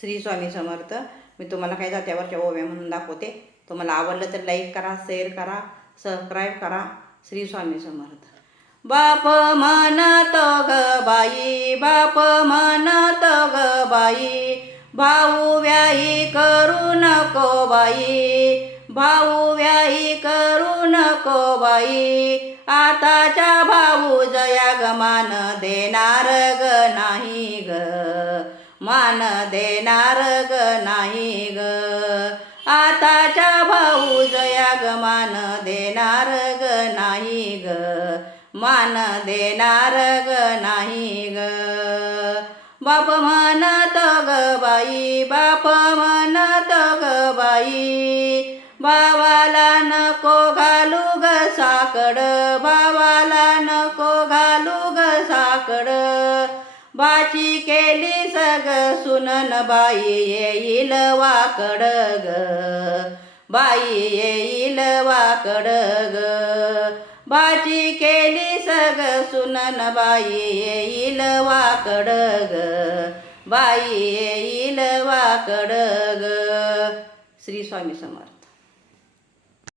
श्री स्वामी समर्थ. मी तुम्हाला काही जात्यावरच्या ओव्या म्हणून दाखवते. तुम्हाला आवडलं तर लाईक करा, शेअर करा, सबस्क्राईब करा. श्री स्वामी समर्थ. बाप म्हणतो ग बाई, बाप म्हणतो ग बाई, भाऊ व्याही करू नको बाई, भाऊ व्याही करू नको बाई, आताच्या भाऊ जया ग मान देणार ग नाही ग, मान देणार ग नाही ग, आताच्या भाऊ जया ग मान देणार ग नाही ग, मान देणार ग नाही ग. बाप म्हणतो ग बाई, बाप म्हणतो ग बाई, भावाला नको घालू ग साकड, भावाला नको घालू ग साकड, बाची केली सग सुनन बाई येईल वाकड ग, बाई येईल वाकड ग, बाची केली सग सुनन बाई येईल वाकड ग, बाई येईल वाकड ग. श्री स्वामी समर्थ.